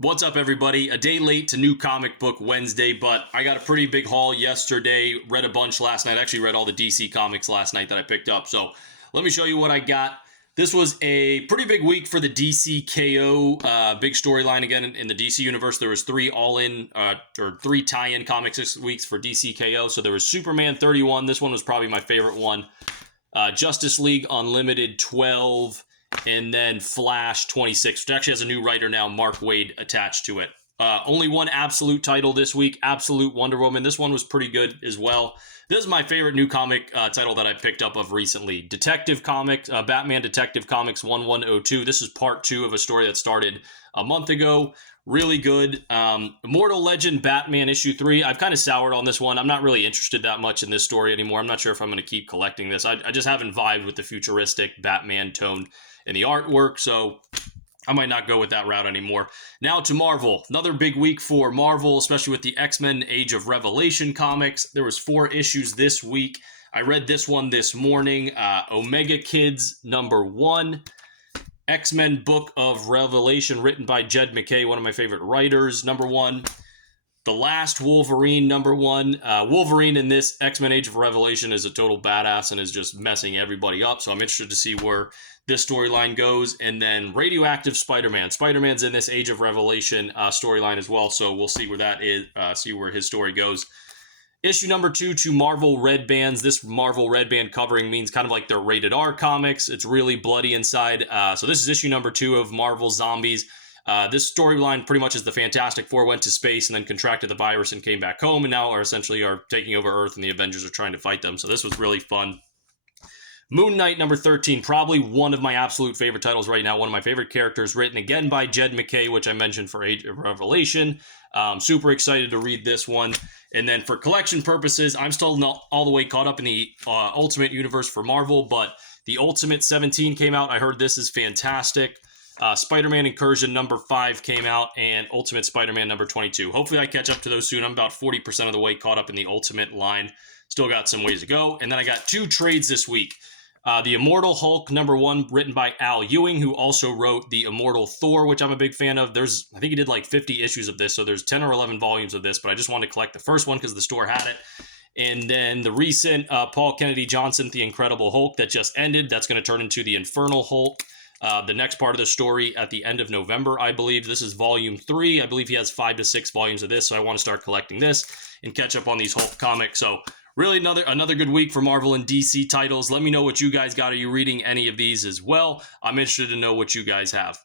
What's up, everybody? A day late to New Comic Book Wednesday, but I got a pretty big haul yesterday. Read a bunch last night. Actually read all the DC comics last night that I picked up. So let me show you what I got. This was a pretty big week for the DC KO. Big storyline again in the DC universe. There was three three tie-in comics this week for DC KO. So there was Superman 31. This one was probably my favorite one. Justice League Unlimited 12. And then Flash 26, which actually has a new writer now, Mark Waid, attached to it. Only one absolute title this week, Absolute Wonder Woman. This one was pretty good as well. This is my favorite new comic title that I picked up of recently. Detective Comics, Batman Detective Comics 1102. This is part 2 of a story that started a month ago. Really good. Immortal Legend Batman issue 3. I've kind of soured on this one. I'm not really interested that much in this story anymore. I'm not sure if I'm going to keep collecting this. I just haven't vibed with the futuristic Batman tone in the artwork, so I might not go with that route anymore. Now to Marvel. Another big week for Marvel, especially with the X-Men Age of Revelation comics. There was 4 issues this week. I read this one this morning. Omega Kids #1. X-Men Book of Revelation, written by Jed MacKay, one of my favorite writers, #1. The Last Wolverine, #1. Wolverine in this X-Men Age of Revelation is a total badass and is just messing everybody up, so I'm interested to see where this storyline goes. And then Radioactive Spider-Man. Spider-Man's in this Age of Revelation storyline as well, so we'll see where that is, see where his story goes. Issue #2 to Marvel Red Bands. This Marvel Red Band covering means kind of like their rated R comics. It's really bloody inside. So this is issue #2 of Marvel Zombies. This storyline pretty much is the Fantastic Four went to space and then contracted the virus and came back home and now are essentially taking over Earth, and the Avengers are trying to fight them. So this was really fun. Moon Knight #13, probably one of my absolute favorite titles right now. One of my favorite characters, written again by Jed MacKay, which I mentioned for Age of Revelation. Super excited to read this one. And then for collection purposes, I'm still not all the way caught up in the Ultimate Universe for Marvel, but the Ultimate 17 came out. I heard this is fantastic. Spider-Man Incursion #5 came out, and Ultimate Spider-Man #22. Hopefully I catch up to those soon. I'm about 40% of the way caught up in the Ultimate line. Still got some ways to go. And then I got 2 trades this week. The Immortal Hulk #1, written by Al Ewing, who also wrote the Immortal Thor, which I'm a big fan of. I think he did like 50 issues of this, so there's 10 or 11 volumes of this, but I just wanted to collect the first one because the store had it. And then the recent Paul Kennedy Johnson, The Incredible Hulk, that just ended. That's going to turn into the Infernal Hulk. The next part of the story at the end of November, I believe. This is volume 3. I believe he has 5 to 6 volumes of this, so I want to start collecting this and catch up on these Hulk comics. So really another good week for Marvel and DC titles. Let me know what you guys got. Are you reading any of these as well? I'm interested to know what you guys have.